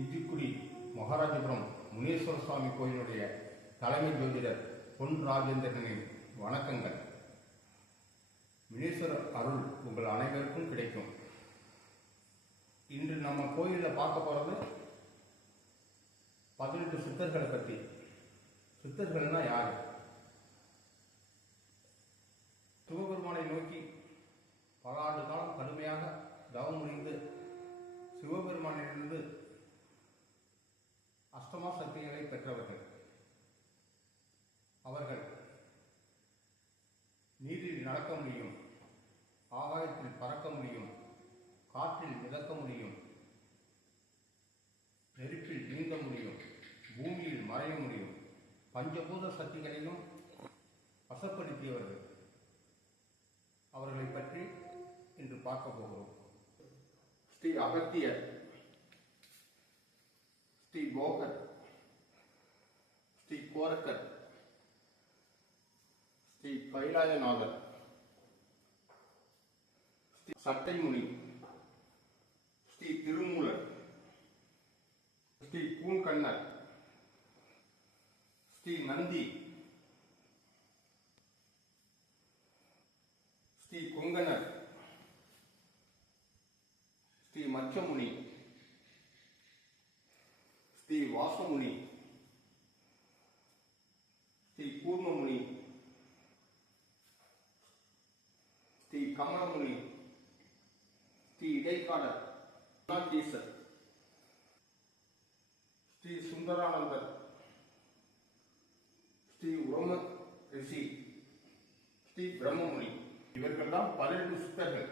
இஞ்சிக்குடி மகாராஜபுரம் முனீஸ்வர சுவாமி கோயிலுடைய தலைமை ஜோதிடர் பொன் ராஜேந்திரனின் வணக்கங்கள். முனீஸ்வரர் அருள் உங்கள் அனைவருக்கும் கிடைக்கும். இன்று நம்ம கோயிலில் பார்க்க போகிறது 18 சித்தர்களை பற்றி. சித்தர்கள்னா யாரு? சிவபெருமானை நோக்கி பல ஆண்டு காலம் கடுமையாக தவம் புரிந்து சிவபெருமானிலிருந்து அஷ்டமா சக்திகளை பெற்றவர்கள். அவர்கள் நீரில் நடக்க முடியும், ஆகாயத்தில் பறக்க முடியும், காற்றில் மிதக்க முடியும், நெருப்பில் நீந்த முடியும், பூமியில் மறைய முடியும். பஞ்சபூத சக்திகளையும் வசப்படுத்தியவர்கள். அவர்களை பற்றி இன்று பார்க்க போகிறோம். ஸ்ரீ அகத்தியர், ஸ்ரீ போகர், ஸ்ரீ கோரக்கர், ஸ்ரீ கைலாயநாதர், ஸ்ரீ சட்டைமுனி, ஸ்ரீ திருமூலர், ஸ்ரீ பூங்கண்ணர், ஸ்ரீ நந்தி, ஸ்ரீ கொங்கணர், ஸ்ரீ மச்சமுனி, ஸ்ரீ வாசமுனி, ஸ்ரீ கூர்மமுனி, ஸ்ரீ கமலமுனி, ஸ்ரீ இடைக்காடர், நாகேசர், ஸ்ரீ சுந்தரானந்தர், ஸ்ரீ உரம ரிஷி, ஸ்ரீ பிரம்மமுனி. இவர்கள்தான் 12 சித்தர்கள்.